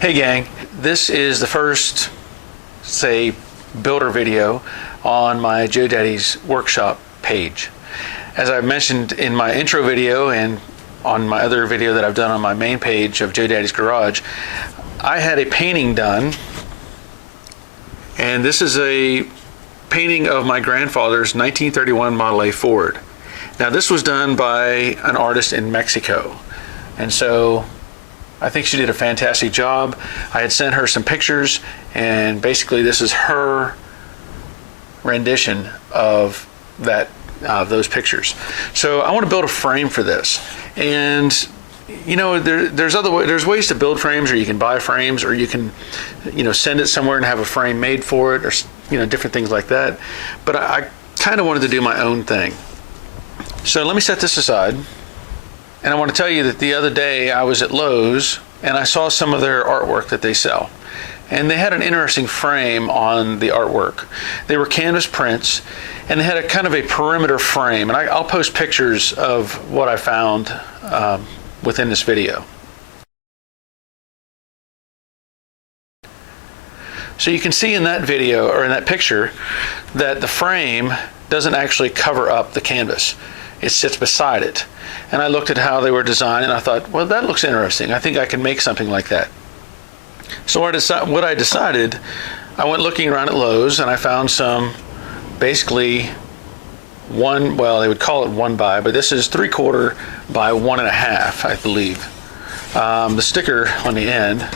Hey gang, this is the first, say, builder video on my Joe Daddy's Workshop page. As I mentioned in my intro video and on my other video that I've done on my main page of Joe Daddy's Garage, I had a painting done, and this is a painting of my grandfather's 1931 Model A Ford. Now this was done by an artist in Mexico, and so I think she did a fantastic job. I had sent her some pictures, and basically this is her rendition of that those pictures. So I want to build a frame for this, and you know, there's ways to build frames, or you can buy frames, or you can, you know, send it somewhere and have a frame made for it, or you know, different things like that. But I kind of wanted to do my own thing. So let me set this aside. And I want to tell you that the other day I was at Lowe's and I saw some of their artwork that they sell. And they had an interesting frame on the artwork. They were canvas prints, and they had a kind of a perimeter frame. And I'll post pictures of what I found within this video. So you can see in that video, or in that picture, that the frame doesn't actually cover up the canvas. It sits beside it. And I looked at how they were designed, and I thought, well, that looks interesting. I think I can make something like that. So what I decided, I went looking around at Lowe's, and I found some, basically well, they would call it 1x, but this is 3/4 by 1.5, I believe. The sticker on the end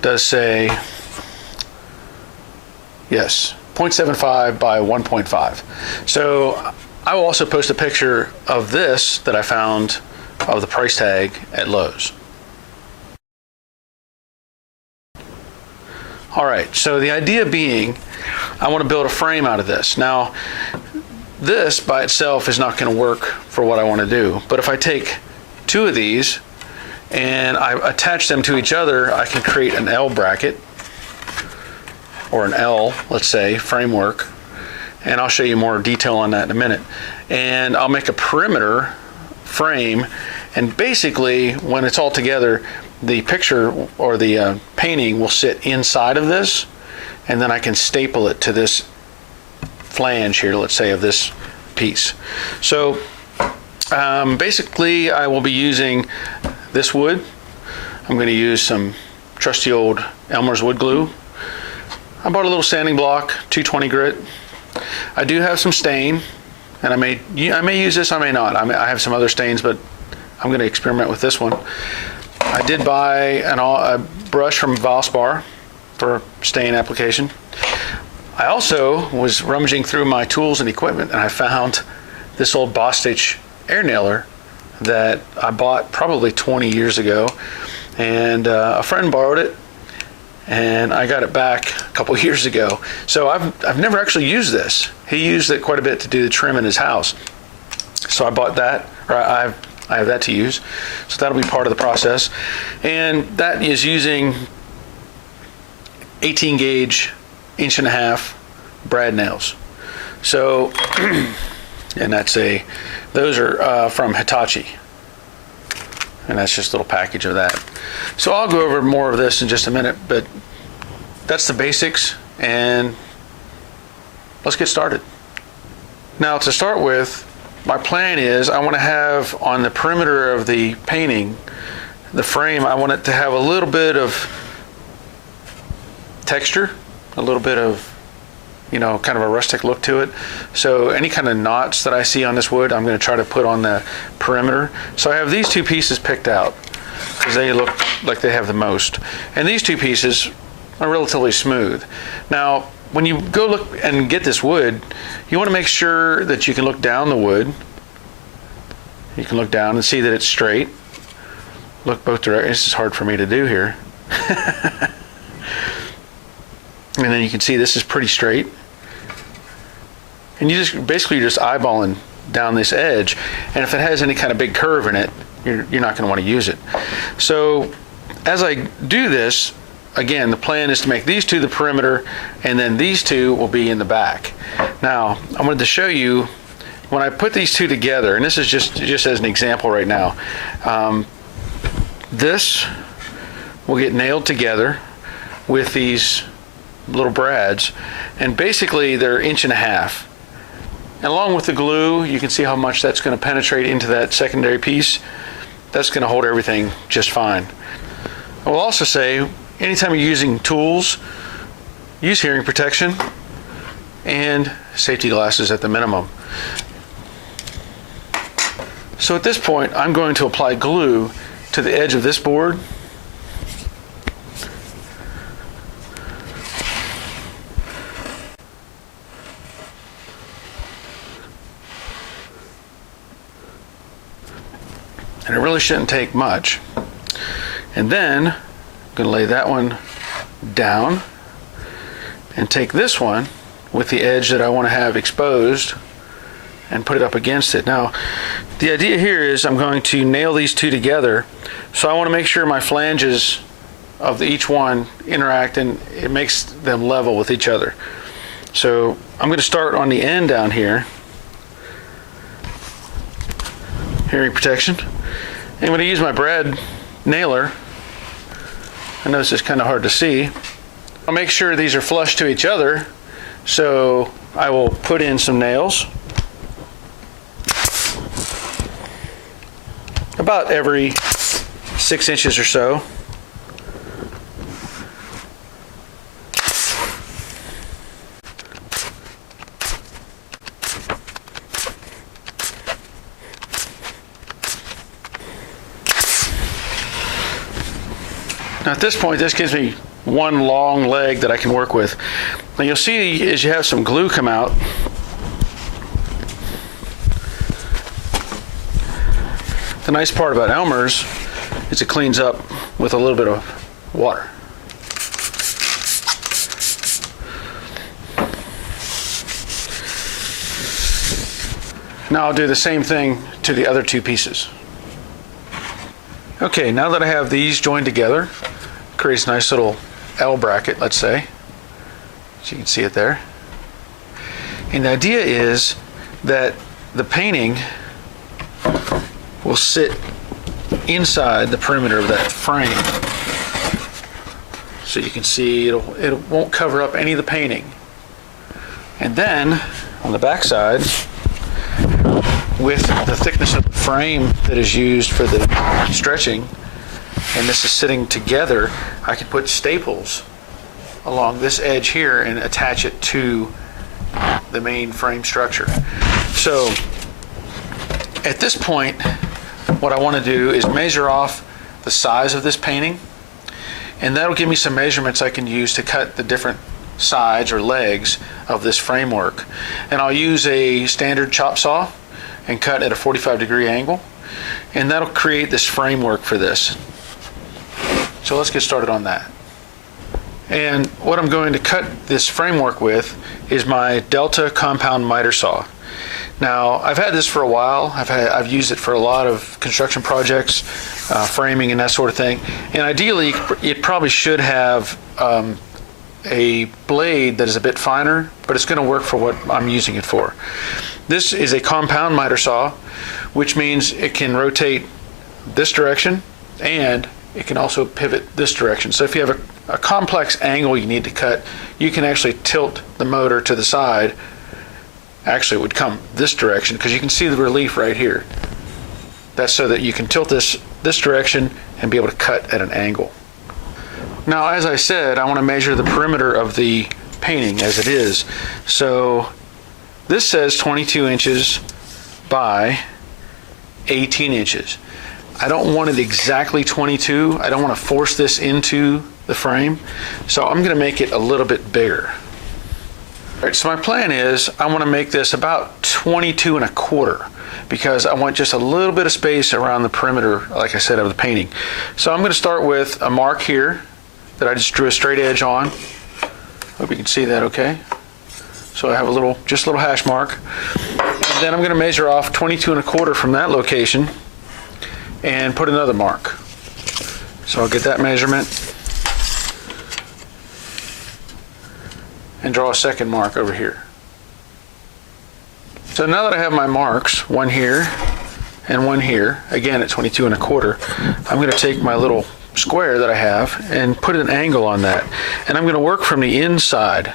does say, yes, 0.75 by 1.5. So I will also post a picture of this that I found of the price tag at Lowe's. All right, so the idea being, I want to build a frame out of this. Now, this by itself is not going to work for what I want to do, but if I take two of these and I attach them to each other, I can create an L bracket, or an L, let's say, framework. And I'll show you more detail on that in a minute. And I'll make a perimeter frame, and basically when it's all together, the picture or the painting will sit inside of this, and then I can staple it to this flange here, let's say, of this piece. So basically I will be using this wood. I'm going to use some trusty old Elmer's wood glue. I bought a little sanding block, 220 grit. I do have some stain, and I may use this, I may not. I have some other stains, but I'm going to experiment with this one. I did buy a brush from Valspar for stain application. I also was rummaging through my tools and equipment, and I found this old Bostitch air nailer that I bought probably 20 years ago, and a friend borrowed it, and I got it back a couple years ago. So I've never actually used this. He used it quite a bit to do the trim in his house. So I bought that, or I have that to use. So that'll be part of the process. And that is using 18 gauge, 1.5" brad nails. So, and those are from Hitachi. And that's just a little package of that. So I'll go over more of this in just a minute, but that's the basics, and let's get started. Now, to start with, my plan is I want to have on the perimeter of the painting, the frame, I want it to have a little bit of texture, a little bit of, you know, kind of a rustic look to it. So any kind of knots that I see on this wood, I'm going to try to put on the perimeter. So I have these two pieces picked out because they look like they have the most. And these two pieces are relatively smooth. Now, when you go look and get this wood, you want to make sure that you can look down the wood. You can look down and see that it's straight. Look both directions. This is hard for me to do here. And then you can see this is pretty straight. And you just basically you're just eyeballing down this edge, and if it has any kind of big curve in it, you're not going to want to use it. So as I do this, again, the plan is to make these two the perimeter, and then these two will be in the back. Now, I wanted to show you when I put these two together, and this is just as an example right now. This will get nailed together with these little brads, and basically they're 1.5 inches. And along with the glue, you can see how much that's going to penetrate into that secondary piece. That's going to hold everything just fine. I will also say, anytime you're using tools, use hearing protection and safety glasses at the minimum. So at this point, I'm going to apply glue to the edge of this board. And it really shouldn't take much. And then I'm going to lay that one down and take this one with the edge that I want to have exposed and put it up against it. Now, the idea here is I'm going to nail these two together, so I want to make sure my flanges of each one interact and it makes them level with each other. So I'm going to start on the end down here, hearing protection. I'm going to use my brad nailer. I know this is kind of hard to see. I'll make sure these are flush to each other, so I will put in some nails about every 6 inches or so. Now at this point, this gives me one long leg that I can work with. Now you'll see as you have some glue come out, the nice part about Elmer's is it cleans up with a little bit of water. Now I'll do the same thing to the other two pieces. Okay, now that I have these joined together, creates a nice little L bracket, let's say. So you can see it there. And the idea is that the painting will sit inside the perimeter of that frame. So you can see it won't cover up any of the painting. And then on the back side, with the thickness of the frame that is used for the stretching, and this is sitting together, I could put staples along this edge here and attach it to the main frame structure. So at this point, what I want to do is measure off the size of this painting, and that'll give me some measurements I can use to cut the different sides or legs of this framework. And I'll use a standard chop saw and cut at a 45-degree angle, and that'll create this framework for this. So let's get started on that. And what I'm going to cut this framework with is my Delta compound miter saw. Now, I've had this for a while. I've used it for a lot of construction projects, framing and that sort of thing. And ideally, it probably should have a blade that is a bit finer, but it's going to work for what I'm using it for. This is a compound miter saw, which means it can rotate this direction and it can also pivot this direction. So if you have a complex angle you need to cut, you can actually tilt the motor to the side. Actually, it would come this direction because you can see the relief right here. That's so that you can tilt this direction and be able to cut at an angle. Now, as I said, I want to measure the perimeter of the painting as it is. So this says 22 inches by 18 inches. I don't want it exactly 22. I don't want to force this into the frame. So I'm going to make it a little bit bigger. All right, so my plan is I want to make this about 22 1/4 because I want just a little bit of space around the perimeter, like I said, of the painting. So I'm going to start with a mark here that I just drew a straight edge on. Hope you can see that okay. So I have just a little hash mark. And then I'm going to measure off 22 1/4 from that location and put another mark. So I'll get that measurement and draw a second mark over here. So now that I have my marks, one here and one here, again at 22 1/4, I'm going to take my little square that I have and put an angle on that. And I'm going to work from the inside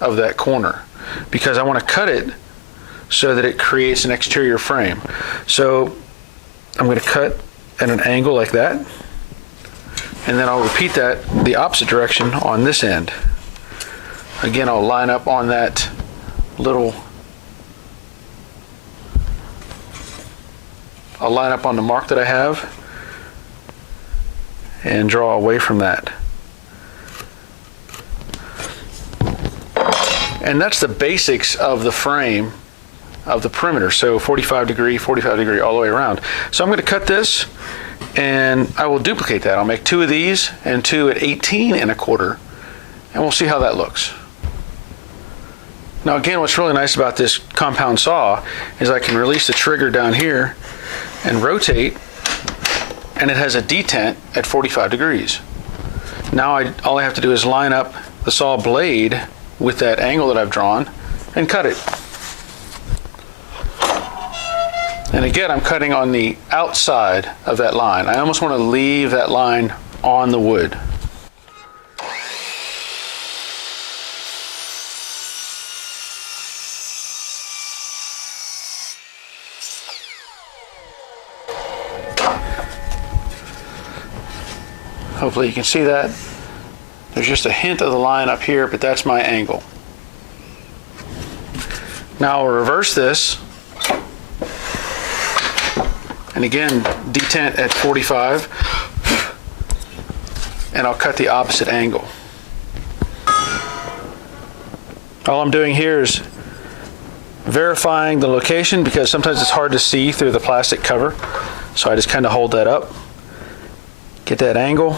of that corner because I want to cut it so that it creates an exterior frame. So I'm going to cut at an angle like that, and then I'll repeat that the opposite direction on this end. Again, I'll line up on that I'll line up on the mark that I have and draw away from that. And that's the basics of the frame of the perimeter. So 45 degree, all the way around. So I'm going to cut this and I will duplicate that. I'll make 2 of these and 2 at 18 1/4, and we'll see how that looks. Now again, what's really nice about this compound saw is I can release the trigger down here and rotate, and it has a detent at 45 degrees. Now all I have to do is line up the saw blade with that angle that I've drawn and cut it. And again, I'm cutting on the outside of that line. I almost want to leave that line on the wood. Hopefully you can see that. There's just a hint of the line up here, but that's my angle. Now I'll reverse this. And again, detent at 45. And I'll cut the opposite angle. All I'm doing here is verifying the location because sometimes it's hard to see through the plastic cover. So I just kind of hold that up. Get that angle.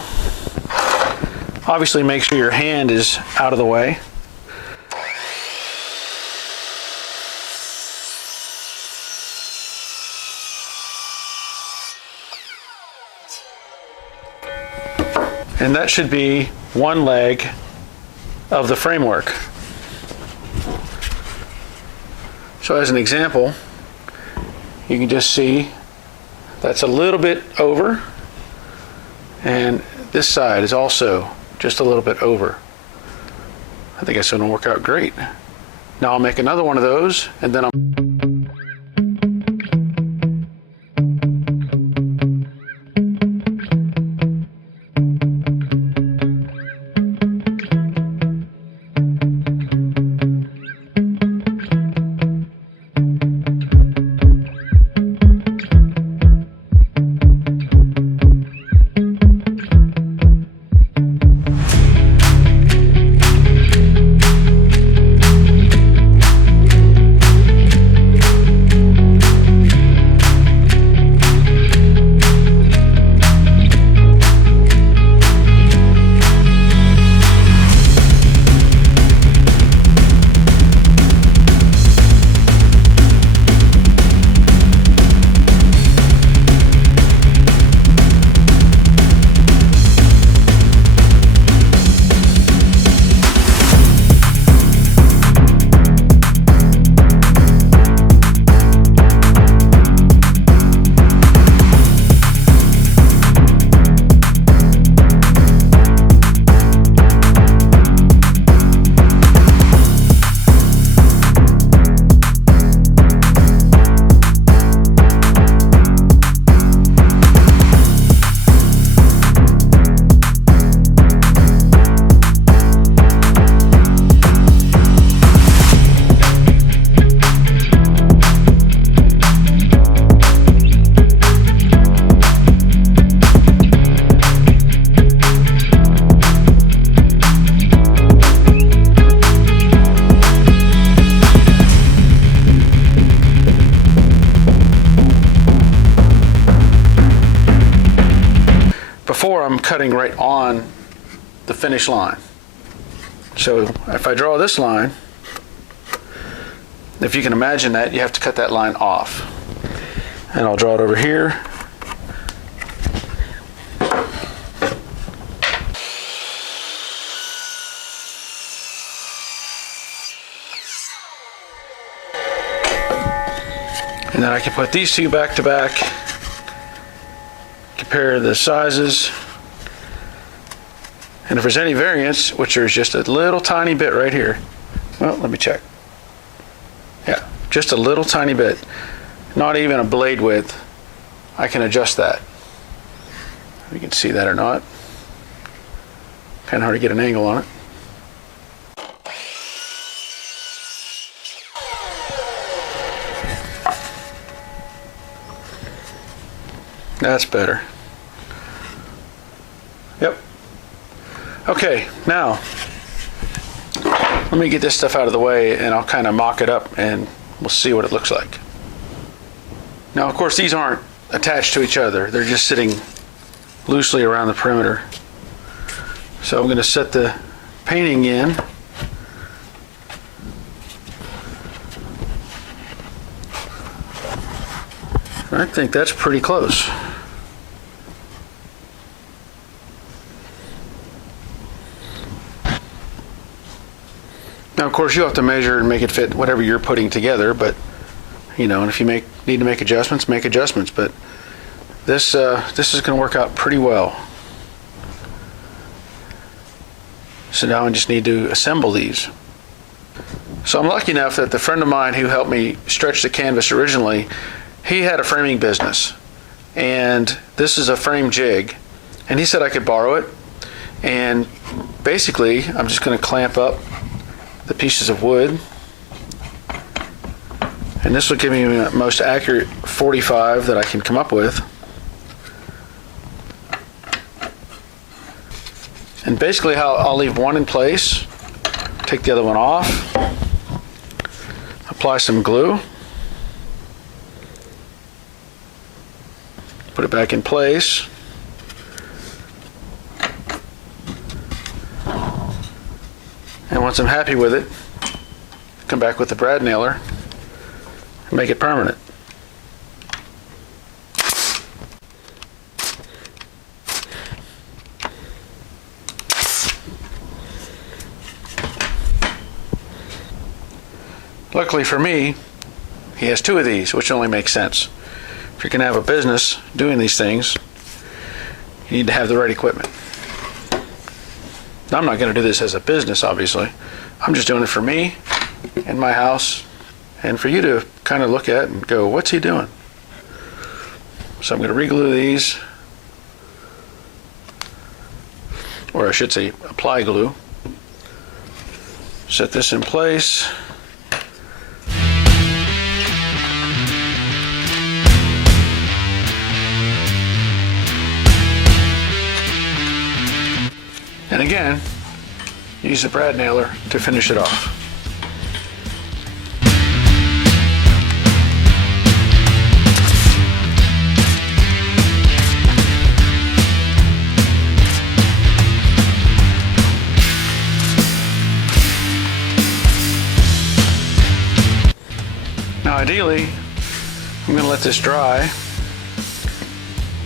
Obviously make sure your hand is out of the way. And that should be one leg of the framework. So as an example, you can just see that's a little bit over, and this side is also just a little bit over. I think that's going to work out great. Now I'll make another one of those, and then I'm cutting right on the finish line. So if I draw this line, if you can imagine that, you have to cut that line off. And I'll draw it over here. And then I can put these two back to back, compare the sizes, And if there's any variance, which there's just a little tiny bit right here. Well, let me check. Yeah, just a little tiny bit. Not even a blade width. I can adjust that. You can see that or not. Kind of hard to get an angle on it. That's better. Yep. Okay, now let me get this stuff out of the way and I'll kind of mock it up and we'll see what it looks like. Now, of course, these aren't attached to each other. They're just sitting loosely around the perimeter. So I'm going to set the painting in. I think that's pretty close. Now, of course, you have to measure and make it fit whatever you're putting together, but you know, and if you need to make adjustments, make adjustments. But this is going to work out pretty well. So now I just need to assemble these. So I'm lucky enough that the friend of mine who helped me stretch the canvas originally, he had a framing business, and this is a frame jig, and he said I could borrow it. And basically, I'm just going to clamp up the pieces of wood, and this will give me the most accurate 45 that I can come up with. And basically I'll leave one in place, take the other one off, apply some glue, put it back in place, and once I'm happy with it, come back with the brad nailer and make it permanent. Luckily for me, he has two of these, which only makes sense. If you're going to have a business doing these things, you need to have the right equipment. Now, I'm not going to do this as a business, obviously. I'm just doing it for me and my house, and for you to kind of look at and go, what's he doing? So I'm going to re-glue these, or I should say apply glue. Set this in place. And again, use the brad nailer to finish it off. Now ideally, I'm going to let this dry,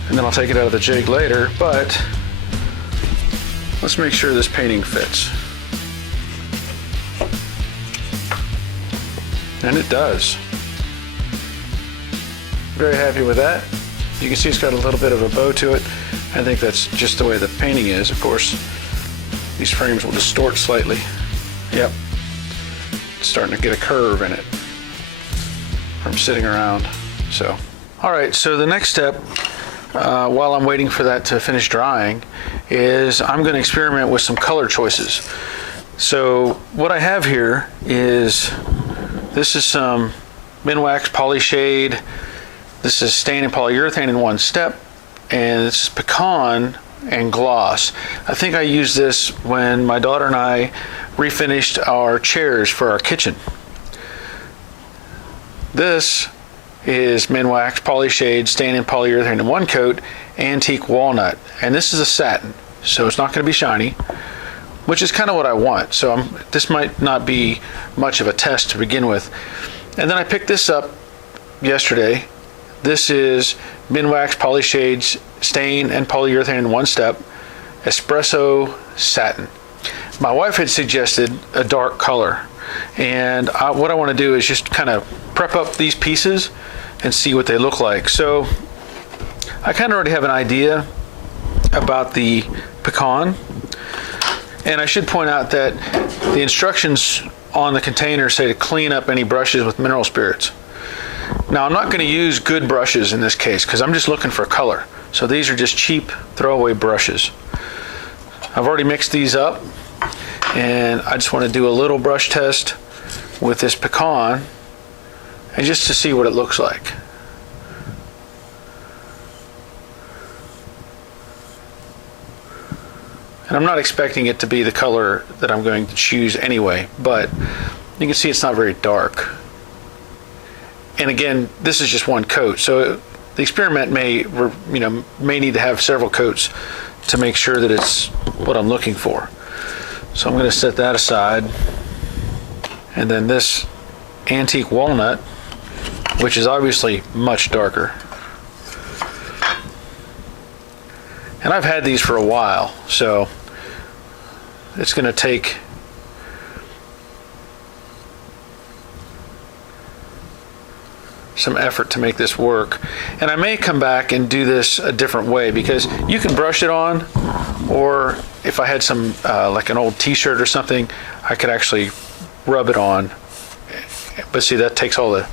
and then I'll take it out of the jig later, but let's make sure this painting fits. And it does. Very happy with that. You can see it's got a little bit of a bow to it. I think that's just the way the painting is. Of course, these frames will distort slightly. Yep. It's starting to get a curve in it from sitting around. So, all right, so the next step, while I'm waiting for that to finish drying, is I'm going to experiment with some color choices. So what I have here is, this is some Minwax Polyshade, this is stain and polyurethane in one step, and this is pecan and gloss. I think I used this when my daughter and I refinished our chairs for our kitchen. This is Minwax Polyshade, stain and polyurethane in one coat, antique walnut, and this is a satin, so it's not going to be shiny, which is kind of what I want. So this might not be much of a test to begin with. And then I picked this up yesterday. This is Minwax Polyshade, stain and polyurethane in one step, espresso satin. My wife had suggested a dark color, and what I want to do is just kind of prep up these pieces and see what they look like. So I kind of already have an idea about the pecan. And I should point out that the instructions on the container say to clean up any brushes with mineral spirits. Now, I'm not going to use good brushes in this case because I'm just looking for color. So these are just cheap throwaway brushes. I've already mixed these up, and I just want to do a little brush test with this pecan, and just to see what it looks like. And I'm not expecting it to be the color that I'm going to choose anyway, but you can see it's not very dark. And again, this is just one coat, so the experiment may need to have several coats to make sure that it's what I'm looking for. So I'm going to set that aside. And then this antique walnut, which is obviously much darker. And I've had these for a while, so it's going to take some effort to make this work. And I may come back and do this a different way, because you can brush it on, or if I had some like an old t-shirt or something, I could actually rub it on. But see, that takes all the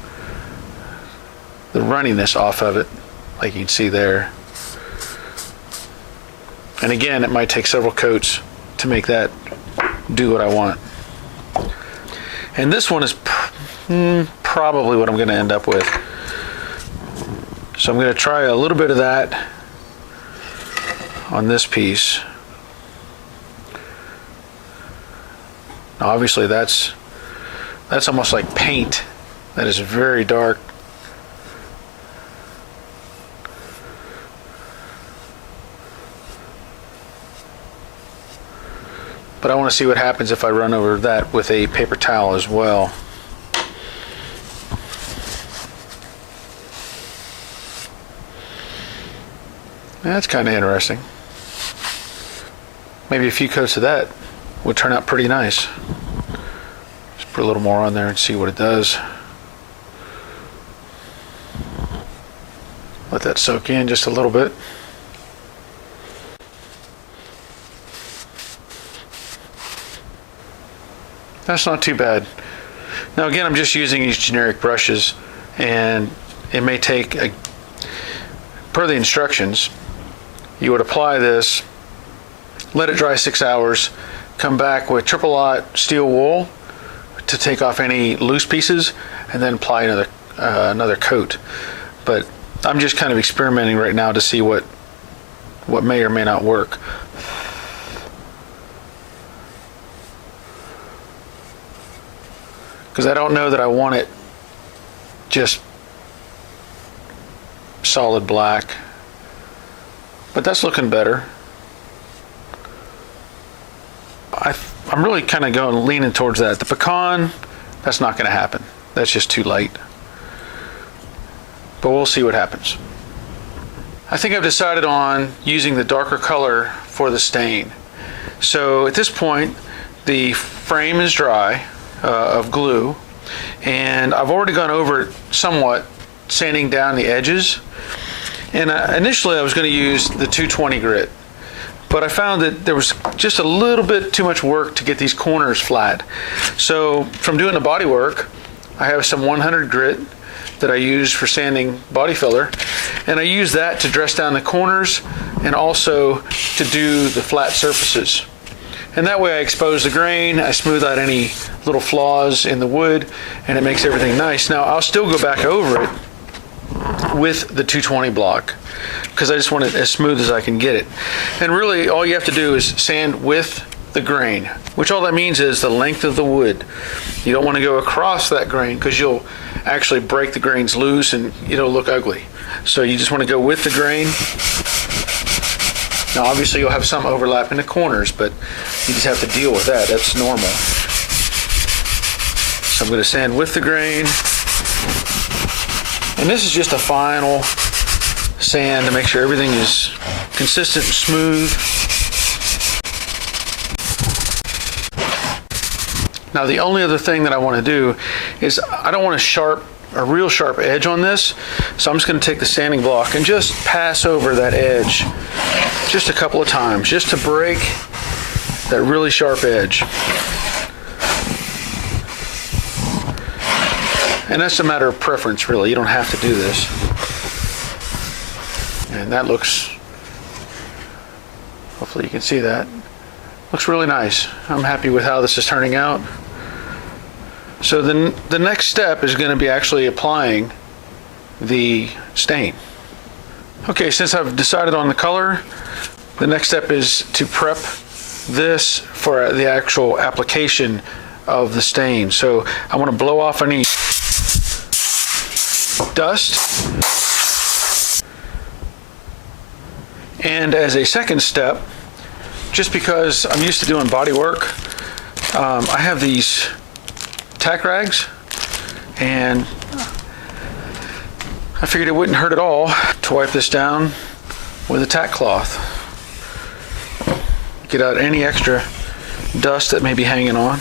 runniness off of it, like you can see there. And again, it might take several coats to make that do what I want. And this one is probably what I'm going to end up with. So I'm going to try a little bit of that on this piece. Now obviously that's almost like paint. That is very dark. But I want to see what happens if I run over that with a paper towel as well. That's kind of interesting. Maybe a few coats of that would turn out pretty nice. Just put a little more on there and see what it does. Let that soak in just a little bit. That's not too bad. Now again, I'm just using these generic brushes, and it may take, per the instructions, you would apply this, let it dry 6 hours, come back with triple aught steel wool to take off any loose pieces, and then apply another coat. But I'm just kind of experimenting right now to see what may or may not work. Because I don't know that I want it just solid black. But that's looking better. I'm really kind of leaning towards that. The pecan, that's not going to happen. That's just too light. But we'll see what happens. I think I've decided on using the darker color for the stain. So at this point, the frame is dry of glue, and I've already gone over it somewhat, sanding down the edges. And initially I was going to use the 220 grit, but I found that there was just a little bit too much work to get these corners flat. So from doing the body work, I have some 100 grit that I use for sanding body filler, and I use that to dress down the corners and also to do the flat surfaces. And that way I expose the grain, I smooth out any little flaws in the wood, and it makes everything nice. Now I'll still go back over it with the 220 block, because I just want it as smooth as I can get it. And really all you have to do is sand with the grain, which all that means is the length of the wood. You don't want to go across that grain, because you'll actually break the grains loose and it'll look ugly. So you just want to go with the grain. Now obviously you'll have some overlap in the corners, but you just have to deal with that. That's normal. So I'm going to sand with the grain. And this is just a final sand to make sure everything is consistent and smooth. Now the only other thing that I want to do is I don't want a real sharp edge on this, so I'm just going to take the sanding block and just pass over that edge just a couple of times, just to break that really sharp edge. And that's a matter of preference, really. You don't have to do this. And that looks, hopefully you can see that. Looks really nice. I'm happy with how this is turning out. So then the next step is going to be actually applying the stain. Okay, since I've decided on the color, the next step is to prep this for the actual application of the stain. So I want to blow off any dust. And as a second step, just because I'm used to doing body work, I have these tack rags, and I figured it wouldn't hurt at all to wipe this down with a tack cloth. Get out any extra dust that may be hanging on.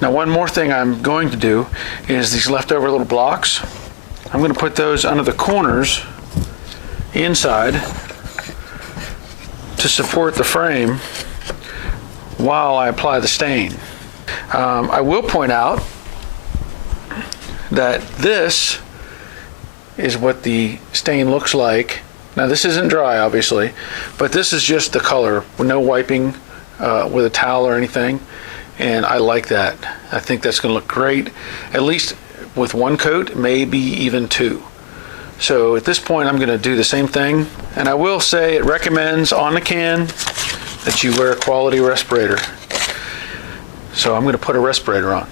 Now, one more thing I'm going to do is these leftover little blocks. I'm going to put those under the corners inside to support the frame while I apply the stain. I will point out that this is what the stain looks like. Now, this isn't dry, obviously, but this is just the color with no wiping with a towel or anything, and I like that. I think that's going to look great, at least with one coat, maybe even two. So at this point, I'm going to do the same thing, and I will say it recommends on the can that you wear a quality respirator. So I'm going to put a respirator on.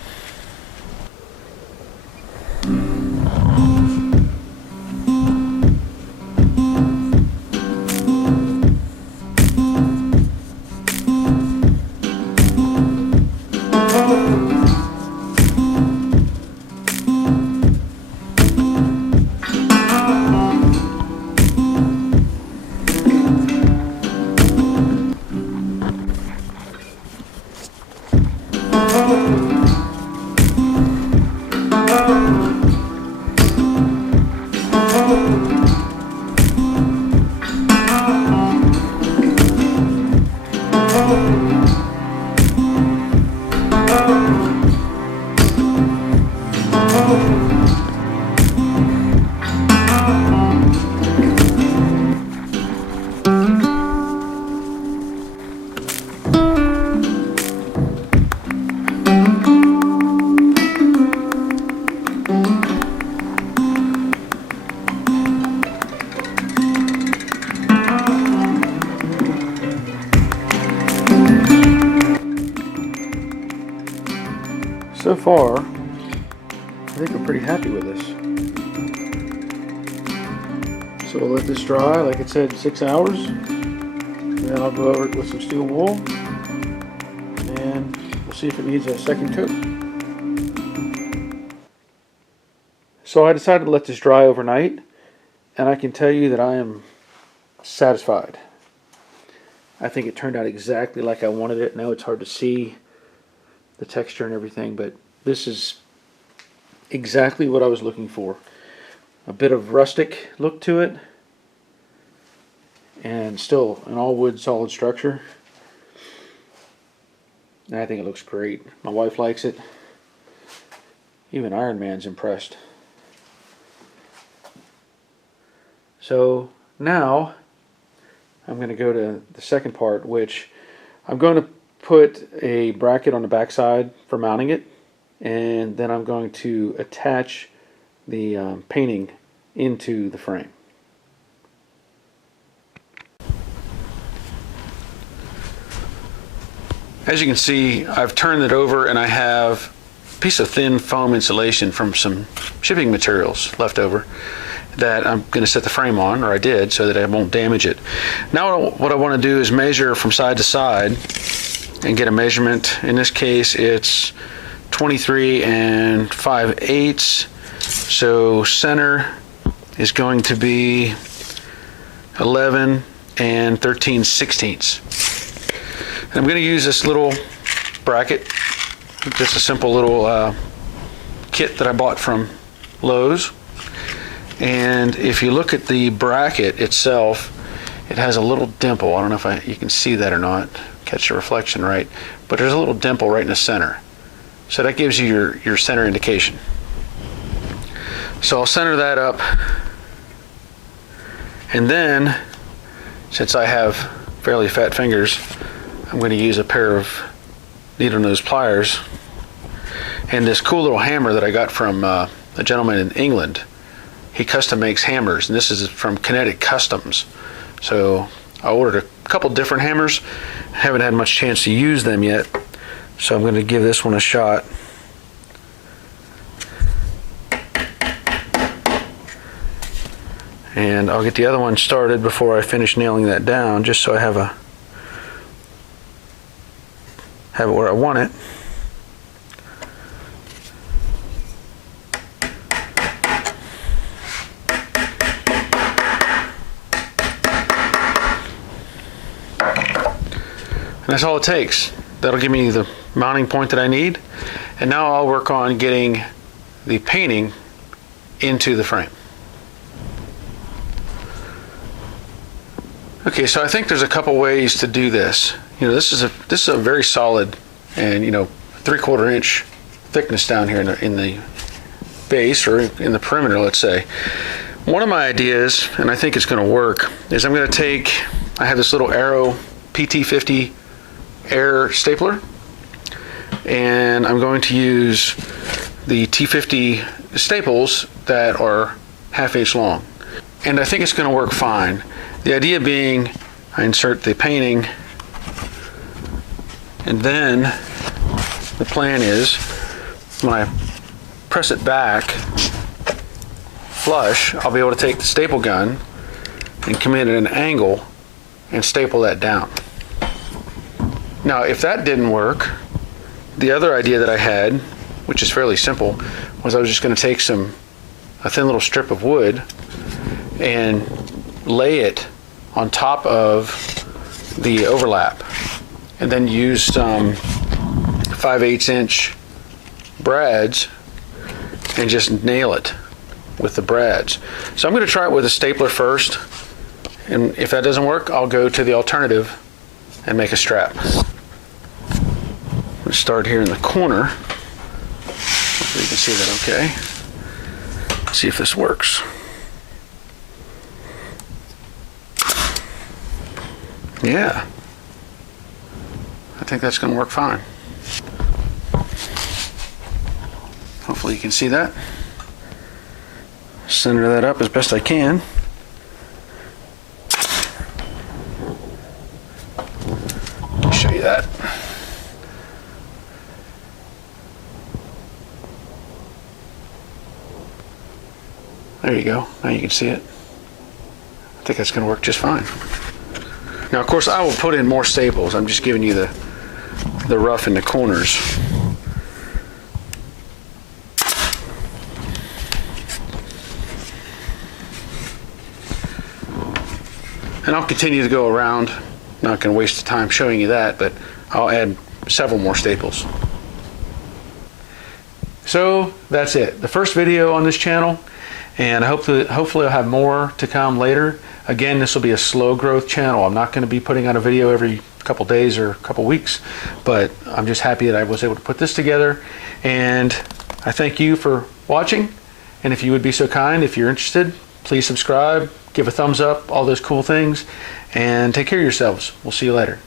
So far, I think I'm pretty happy with this. So we'll let this dry, like it said, 6 hours. And then I'll go over it with some steel wool. And we'll see if it needs a second coat. So I decided to let this dry overnight. And I can tell you that I am satisfied. I think it turned out exactly like I wanted it. Now it's hard to see the texture and everything, but this is exactly what I was looking for. A bit of rustic look to it, and still an all wood solid structure. And I think it looks great. My wife likes it. Even Iron Man's impressed. So now I'm going to go to the second part, which I'm going to put a bracket on the backside for mounting it, and then I'm going to attach the painting into the frame. As you can see, I've turned it over and I have a piece of thin foam insulation from some shipping materials left over that I'm going to set the frame on, or I did, so that I won't damage it. Now what I want to do is measure from side to side and get a measurement. In this case, it's 23 5/8. So center is going to be 11 13/16. And I'm going to use this little bracket, just a simple little kit that I bought from Lowe's. And if you look at the bracket itself, it has a little dimple. I don't know if you can see that or not, catch the reflection right, but there's a little dimple right in the center. So that gives you your center indication. So I'll center that up, and then, since I have fairly fat fingers, I'm going to use a pair of needle nose pliers and this cool little hammer that I got from a gentleman in England. He custom makes hammers, and this is from Kinetic Customs. So I ordered a couple different hammers. Haven't had much chance to use them yet, so I'm going to give this one a shot. And I'll get the other one started before I finish nailing that down, just so I have it where I want it. And that's all it takes. That'll give me the mounting point that I need. And now I'll work on getting the painting into the frame. Okay, so I think there's a couple ways to do this. You know, this is a very solid and 3/4 inch thickness down here in the base, or in the perimeter, let's say. One of my ideas, and I think it's going to work, is I'm going to take, I have this little Arrow PT50 air stapler, and I'm going to use the T50 staples that are 1/2 inch long, and I think it's going to work fine. The idea being, I insert the painting, and then the plan is, when I press it back flush, I'll be able to take the staple gun and come in at an angle and staple that down. Now, if that didn't work, the other idea that I had, which is fairly simple, was I was just going to take a thin little strip of wood and lay it on top of the overlap, and then use some 5/8 inch brads and just nail it with the brads. So I'm going to try it with a stapler first, and if that doesn't work, I'll go to the alternative and make a strap. I'm going to start here in the corner. Hopefully you can see that okay. Let's see if this works. Yeah, I think that's going to work fine. Hopefully you can see that. Center that up as best I can. Let me show you that. There you go. Now you can see it. I think that's going to work just fine. Now, of course, I will put in more staples. I'm just giving you the rough in the corners. And I'll continue to go around. Not going to waste the time showing you that, but I'll add several more staples. So that's it. The first video on this channel, and hopefully I'll have more to come later. Again, this will be a slow growth channel. I'm not going to be putting out a video every couple days or couple weeks, but I'm just happy that I was able to put this together. And I thank you for watching. And if you would be so kind, if you're interested, please subscribe, give a thumbs up, all those cool things, and take care of yourselves. We'll see you later.